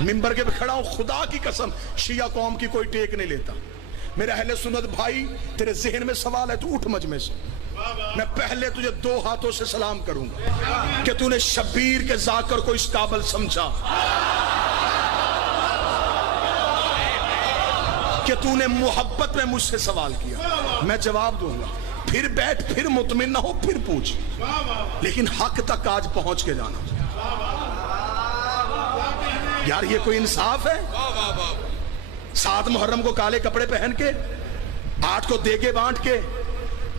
منبر کے پہ کھڑا ہوں، خدا کی قسم شیعہ قوم کی کوئی ٹیک نہیں لیتا۔ میرے اہل سنت بھائی، تیرے ذہن میں سوال ہے تو اٹھ مجمع سے، میں پہلے تجھے 2 ہاتھوں سے سلام کروں گا کہ تو نے شبیر کے ذاکر کو اس قابل سمجھا کہ تو نے محبت میں مجھ سے سوال کیا، میں جواب دوں گا، پھر بیٹھ، پھر مطمئن نہ ہو، پھر پوچھ، لیکن حق تک آج پہنچ کے جانا۔ یار یہ کوئی انصاف ہے؟ 7 محرم کو کالے کپڑے پہن کے، 8 کو دیگے بانٹ کے،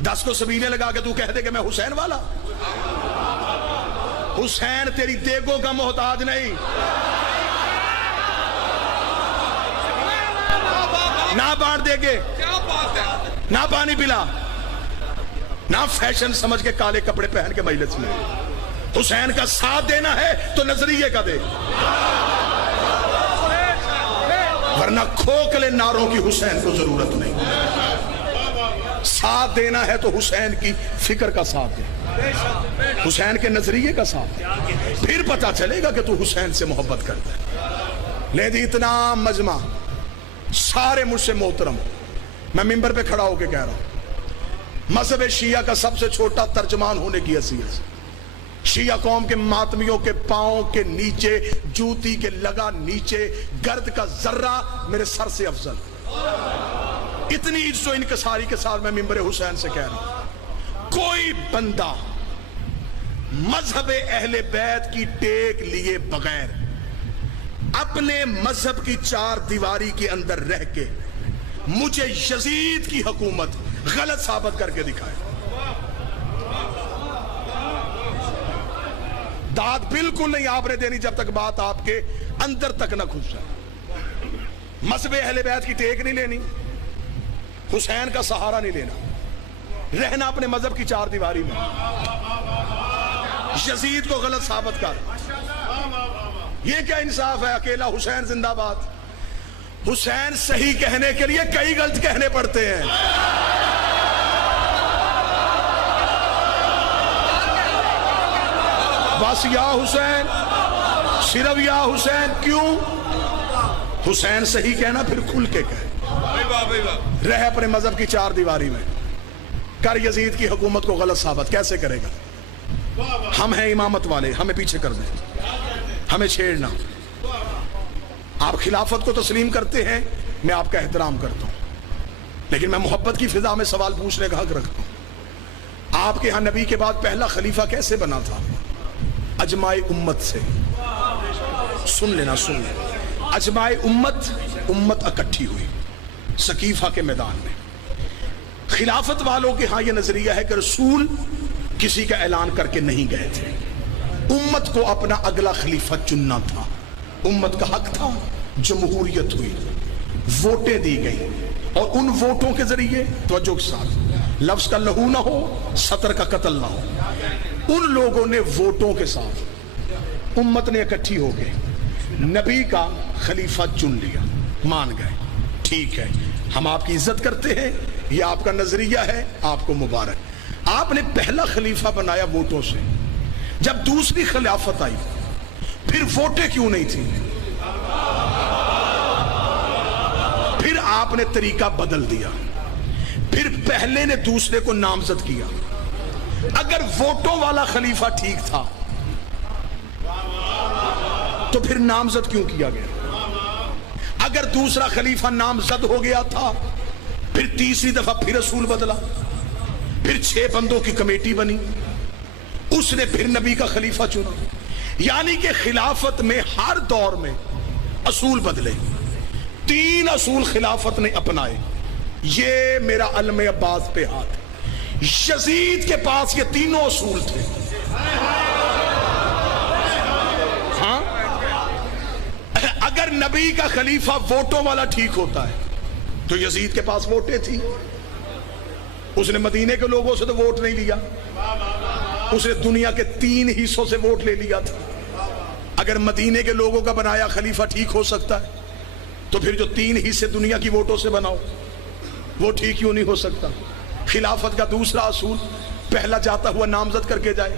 10 کو سبینے لگا کے تو کہہ دے کہ میں حسین والا؟ حسین تیری دیگوں کا محتاج نہیں، نہ بانٹ دے گے، نہ پانی پلا، نہ فیشن سمجھ کے کالے کپڑے پہن کے مجلس میں۔ حسین کا ساتھ دینا ہے تو نظریے کا دے، ورنہ کھوکھلے نعروں کی حسین کو ضرورت نہیں۔ ساتھ دینا ہے تو حسین کی فکر کا ساتھ دے، حسین کے نظریے کا ساتھ دے، پھر پتہ چلے گا کہ تو حسین سے محبت کرتا ہے۔ لیکن اتنا مجمع سارے مجھ سے محترم، میں منبر پہ کھڑا ہو کے کہہ رہا ہوں، مذہب شیعہ کا سب سے چھوٹا ترجمان ہونے کی حیثیت سے شیعہ قوم کے ماتمیوں کے پاؤں کے نیچے، جوتی کے لگا نیچے گرد کا ذرہ میرے سر سے افضل۔ اتنی عزت و انکساری کے ساتھ میں منبر حسین سے کہہ رہا ہوں، کوئی بندہ مذہب اہل بیت کی ٹیک لیے بغیر اپنے مذہب کی 4 دیواری کے اندر رہ کے مجھے یزید کی حکومت غلط ثابت کر کے دکھائے۔ داد بالکل نہیں آپ نے دینی جب تک بات آپ کے اندر تک نہ گھس جائے۔ مذہب اہل بیت کی ٹیک نہیں لینی، حسین کا سہارا نہیں لینا، رہنا اپنے مذہب کی 4 دیواری میں، یزید کو غلط ثابت کر۔ یہ کیا انصاف ہے؟ اکیلا حسین زندہ باد۔ حسین صحیح کہنے کے لیے کئی غلط کہنے پڑتے ہیں۔ بس یا حسین، صرف یا حسین، کیوں؟ حسین صحیح کہنا پھر کھل کے کہے، رہ اپنے مذہب کی 4 دیواری میں، کر یزید کی حکومت کو غلط ثابت۔ کیسے کرے گا؟ ہم ہیں امامت والے، ہمیں پیچھے کر دیں، ہمیں چھیڑنا۔ آپ خلافت کو تسلیم کرتے ہیں، میں آپ کا احترام کرتا ہوں، لیکن میں محبت کی فضا میں سوال پوچھنے کا حق رکھتا ہوں۔ آپ کے ہاں نبی کے بعد پہلا خلیفہ کیسے بنا تھا؟ اجماع امت سے۔ سن لینا، سن لینا، اجماع امت اکٹھی ہوئی سقیفہ کے میدان میں۔ خلافت والوں کے ہاں یہ نظریہ ہے کہ رسول کسی کا اعلان کر کے نہیں گئے تھے، امت کو اپنا اگلا خلیفہ چننا تھا، امت کا حق تھا۔ جمہوریت ہوئی، ووٹیں دی گئی، اور ان ووٹوں کے ذریعے، توجہ کے ساتھ، لفظ کا لہو نہ ہو، سطر کا قتل نہ ہو، ان لوگوں نے ووٹوں کے ساتھ امت نے اکٹھی ہو گئے نبی کا خلیفہ چن لیا، مان گئے، ٹھیک ہے، ہم آپ کی عزت کرتے ہیں، یہ آپ کا نظریہ ہے، آپ کو مبارک۔ آپ نے پہلا خلیفہ بنایا ووٹوں سے، جب دوسری خلافت آئی پھر ووٹیں کیوں نہیں تھی؟ پھر آپ نے طریقہ بدل دیا، پھر پہلے نے دوسرے کو نامزد کیا۔ اگر ووٹوں والا خلیفہ ٹھیک تھا تو پھر نامزد کیوں کیا گیا؟ اگر دوسرا خلیفہ نامزد ہو گیا تھا، پھر تیسری دفعہ پھر رسول بدلا، پھر 6 بندوں کی کمیٹی بنی، اس نے پھر نبی کا خلیفہ چنا۔ یعنی کہ خلافت میں ہر دور میں اصول بدلے۔ 3 اصول خلافت نے اپنائے، یہ میرا علم عباس پہ ہاتھ۔ یزید کے پاس یہ 3 اصول تھے۔ ہاں، اگر نبی کا خلیفہ ووٹوں والا ٹھیک ہوتا ہے تو یزید کے پاس ووٹیں تھی، اس نے مدینے کے لوگوں سے تو ووٹ نہیں لیا، اس نے دنیا کے 3 حصوں سے ووٹ لے لیا تھا۔ اگر مدینے کے لوگوں کا بنایا خلیفہ ٹھیک ہو سکتا ہے تو پھر جو 3 حصے دنیا کی ووٹوں سے بناؤ وہ ٹھیک کیوں نہیں ہو سکتا؟ خلافت کا دوسرا اصول، پہلا جاتا ہوا نامزد کر کے جائے،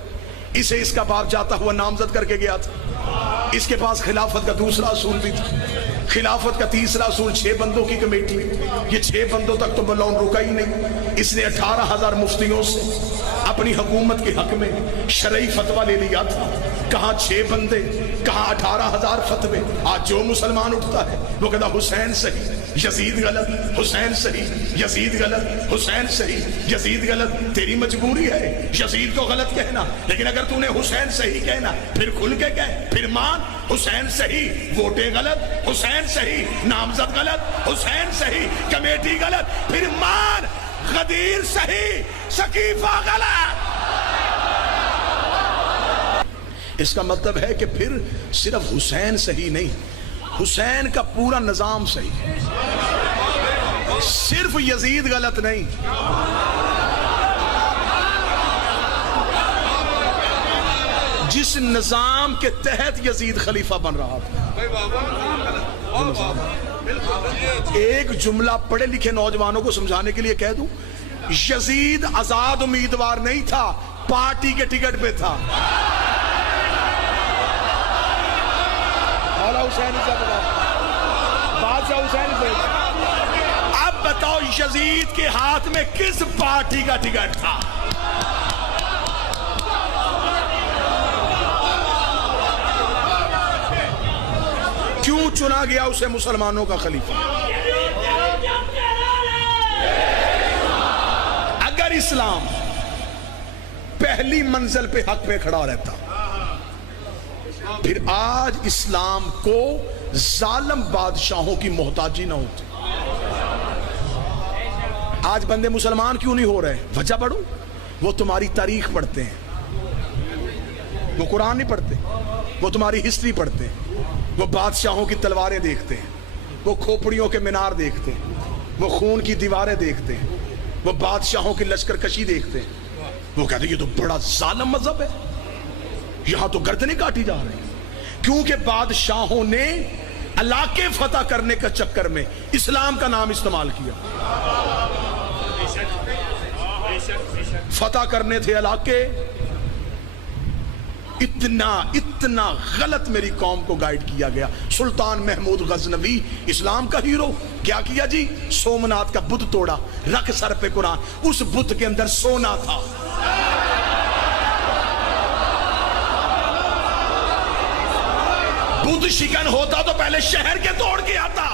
اسے اس کا باپ جاتا ہوا نامزد کر کے گیا تھا۔ اس کے پاس خلافت کا دوسرا اصول بھی تھا. خلافت کا تیسرا اصول 6 بندوں کی کمیٹی. یہ 6 بندوں تک تو بلون رکا ہی نہیں. اس نے 18,000 مفتیوں سے اپنی حکومت کے حق میں شرعی فتویٰ لے لیا تھا. کہاں 6 بندے, کہاں 18,000 فتوے. آج جو مسلمان اٹھتا ہے وہ کہتا حسین صحیح, یزید غلط, حسین صحیح, یزید غلط, حسین صحیح, یزید غلط. تیری مجبوری ہے یزید کو غلط کہنا, لیکن اگر تو نے حسین صحیح کہنا پھر کھل کے کہہ, پھر مان. حسین صحیح, ووٹیں غلط, حسین صحیح, نامزد غلط, حسین صحیح, کمیٹی غلط, پھر مان. غدیر صحیح, سقیفہ غلط. اس کا مطلب ہے کہ پھر صرف حسین صحیح نہیں, حسین کا پورا نظام صحیح, صرف یزید غلط نہیں. جس نظام کے تحت یزید خلیفہ بن رہا تھا. ایک جملہ پڑھے لکھے نوجوانوں کو سمجھانے کے لیے کہہ دوں, یزید آزاد امیدوار نہیں تھا, پارٹی کے ٹکٹ پہ تھا. اب بتاؤ یزید کے ہاتھ میں کس پارٹی کا ٹکٹ تھا؟ کیوں چنا گیا اسے مسلمانوں کا خلیفہ؟ اگر اسلام پہلی منزل پہ حق پہ کھڑا رہتا, پھر آج اسلام کو ظالم بادشاہوں کی محتاجی نہ ہوتی. آج بندے مسلمان کیوں نہیں ہو رہے؟ وجہ پڑھو. وہ تمہاری تاریخ پڑھتے ہیں, وہ قرآن نہیں پڑھتے, وہ تمہاری ہسٹری پڑھتے ہیں, وہ بادشاہوں کی تلواریں دیکھتے ہیں, وہ کھوپڑیوں کے مینار دیکھتے ہیں, وہ خون کی دیواریں دیکھتے ہیں, وہ بادشاہوں کی لشکر کشی دیکھتے ہیں. وہ کہتے ہیں یہ تو بڑا ظالم مذہب ہے, یہاں تو گردنیں کاٹی جا رہی ہیں. کیونکہ بادشاہوں نے علاقے فتح کرنے کا چکر میں اسلام کا نام استعمال کیا. فتح کرنے تھے علاقے. اتنا غلط میری قوم کو گائیڈ کیا گیا. سلطان محمود غزنوی اسلام کا ہیرو, کیا کیا جی؟ سومنات کا بت توڑا, رکھ سر پہ قرآن, اس بت کے اندر سونا تھا. بدھ شکن ہوتا تو پہلے شہر کے توڑ کے آتا.